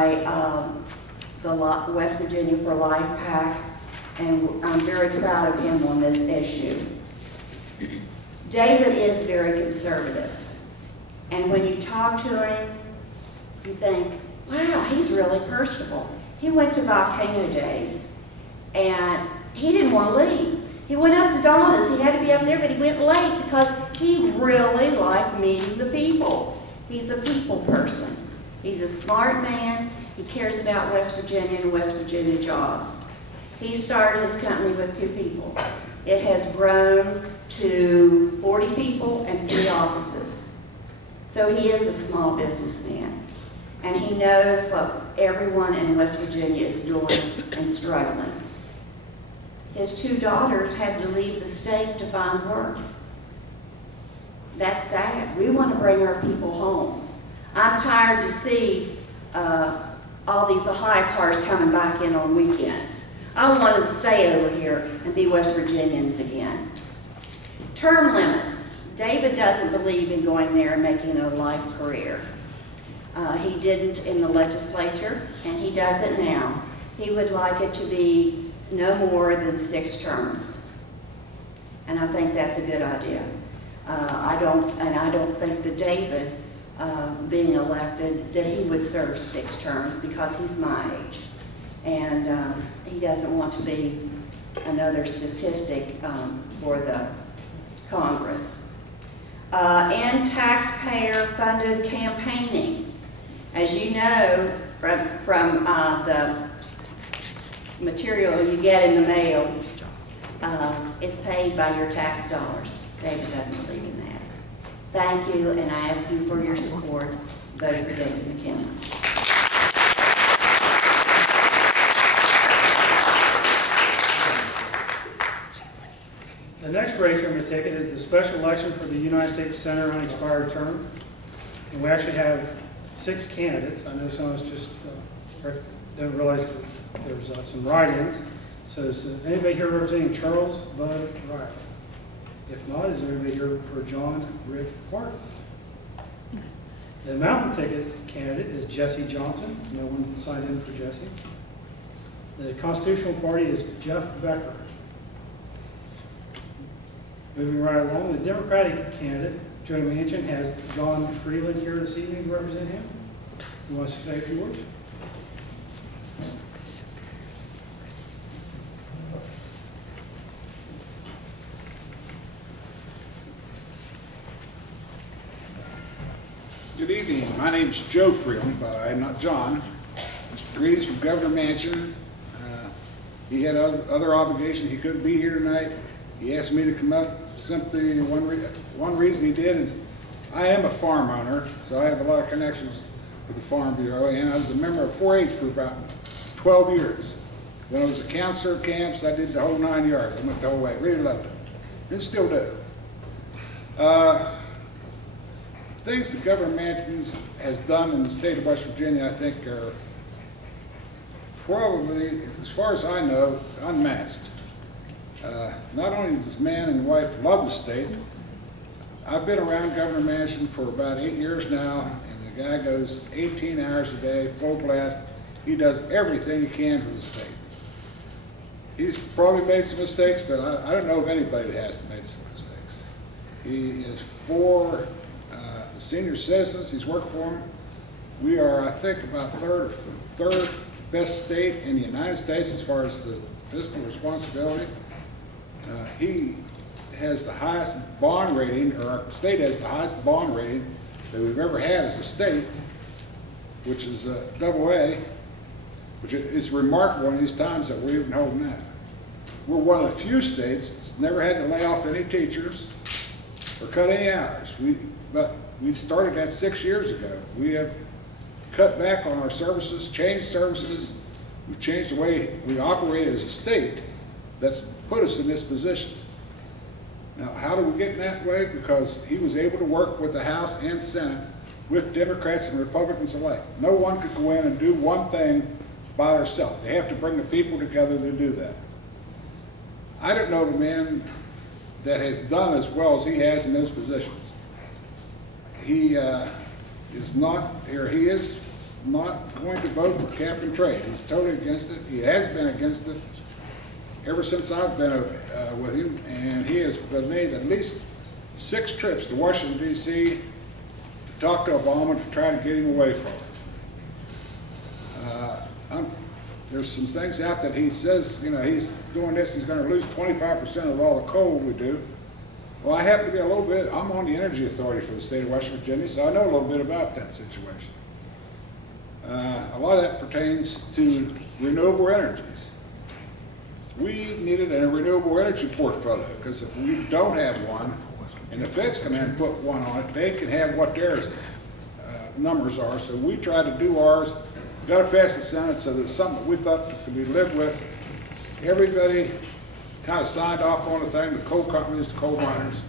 by the West Virginia for Life PAC, and I'm very proud of him on this issue. David is very conservative, and when you talk to him, you think, wow, he's really personable. He went to Volcano Days, and he didn't want to leave. He went up to Donna's. He had to be up there, but he went late because he really liked meeting the people. He's a people person. He's a smart man. He cares about West Virginia and West Virginia jobs. He started his company with 2 people. It has grown to 40 people and 3 offices. So he is a small businessman. And he knows what everyone in West Virginia is doing and struggling. His 2 daughters had to leave the state to find work. That's sad. We want to bring our people home. I'm tired to see all these high cars coming back in on weekends. I want them to stay over here and be West Virginians again. Term limits. David doesn't believe in going there and making it a life career. He didn't in the legislature, and he doesn't now. He would like it to be no more than 6 terms. And I think that's a good idea. I don't think that David, being elected, that he would serve 6 terms because he's my age. And he doesn't want to be another statistic for the Congress. And taxpayer-funded campaigning. As you know from the material you get in the mail, it's paid by your tax dollars. David doesn't believe in that. Thank you, and I ask you for your support. Vote for David McKenna. The next race I'm going to take it is the special election for the United States Senator unexpired term. And we actually have 6 candidates. I know some of us just don't realize that there's some write-ins. So is anybody here representing Charles Bud Riley? If not, is there anybody here for John Rick Bartlett? The mountain ticket candidate is Jesse Johnson. No one signed in for Jesse. The Constitutional Party is Jeff Becker. Moving right along, the Democratic candidate, Joe Manchin, has John Freeland here this evening to represent him. You want to say a few words? Good evening. My name's Joe Freeland, but I'm not John. Greetings from Governor Manchin. He had other obligations. He couldn't be here tonight. He asked me to come up. Simply one reason he did is I am a farm owner, so I have a lot of connections with the Farm Bureau, and I was a member of 4-H for about 12 years. When I was a counselor at camps, I did the whole 9 yards. I went the whole way. Really loved it. And still do. Things that Governor Manchin has done in the state of West Virginia, I think, are probably, as far as I know, unmatched. Not only does this man and wife love the state, I've been around Governor Manchin for about 8 years now, and the guy goes 18 hours a day, full blast. He does everything he can for the state. He's probably made some mistakes, but I don't know of anybody that hasn't made some mistakes. He is for the senior citizens. He's worked for them. We are, I think, about third best state in the United States as far as the fiscal responsibility. He has the highest bond rating, or our state has the highest bond rating that we've ever had as a state, which is AA, which is remarkable in these times that we're even holding that. We're one of the few states that's never had to lay off any teachers or cut any hours. But we started that 6 years ago. We have cut back on our services, changed services. We've changed the way we operate as a state. That's put us in this position. Now, how do we get in that way? Because he was able to work with the House and Senate with Democrats and Republicans alike. No one could go in and do one thing by themselves. They have to bring the people together to do that. I don't know the man that has done as well as he has in those positions. He is not here. He is not going to vote for cap and trade. He's totally against it. He has been against it ever since I've been with him, and he has made at least 6 trips to Washington, D.C. to talk to Obama to try to get him away from it. There's some things out that he says, you know, he's doing this, he's going to lose 25% of all the coal we do. Well, I happen to be a little bit, I'm on the Energy Authority for the state of West Virginia, so I know a little bit about that situation. A lot of that pertains to renewable energies. We needed a renewable energy portfolio, because if we don't have one, and the feds come in and put one on it, they can have what their numbers are. So we tried to do ours, got to pass the Senate, so there's something we thought could be lived with. Everybody kind of signed off on the thing, the coal companies, the coal miners.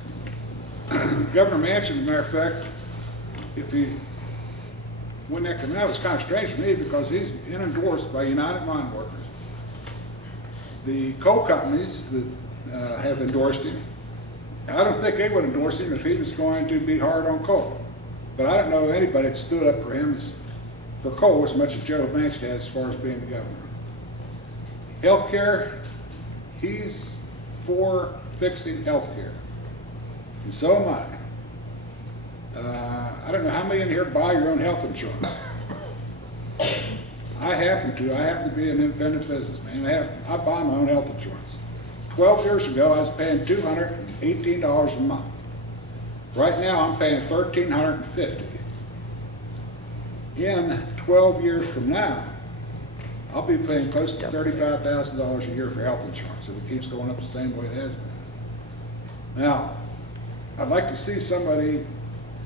Governor Manchin, as a matter of fact, when that came out, it was kind of strange to me because he's endorsed by United Mine Workers. The coal companies that have endorsed him, I don't think they would endorse him if he was going to be hard on coal. But I don't know anybody that stood up for him for coal as much as Joe Manchin has as far as being the governor. Health care, he's for fixing health care. And so am I. I don't know how many in here buy your own health insurance. I happen to be an independent businessman. I buy my own health insurance. 12 years ago, I was paying $218 a month. Right now, I'm paying $1,350. In 12 years from now, I'll be paying close to $35,000 a year for health insurance if it keeps going up the same way it has been. Now, I'd like to see somebody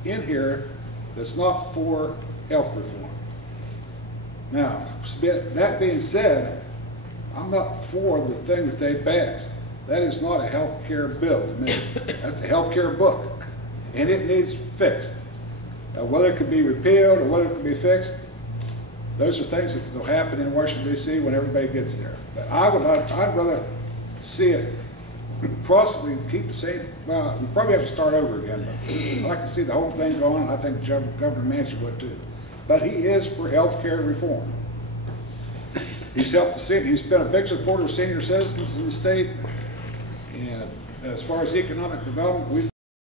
in here that's not for health reform. Now, that being said, I'm not for the thing that they passed. That is not a health care bill to me. That's a health care book, and it needs fixed. Whether it could be repealed or whether it could be fixed, those are things that will happen in Washington, D.C. when everybody gets there. But I'd rather see it possibly keep the same, well, we probably have to start over again, but I'd like to see the whole thing going, and I think Governor Manchin would too. But he is for health care reform. He's been a big supporter of senior citizens in the state, and as far as economic development, we've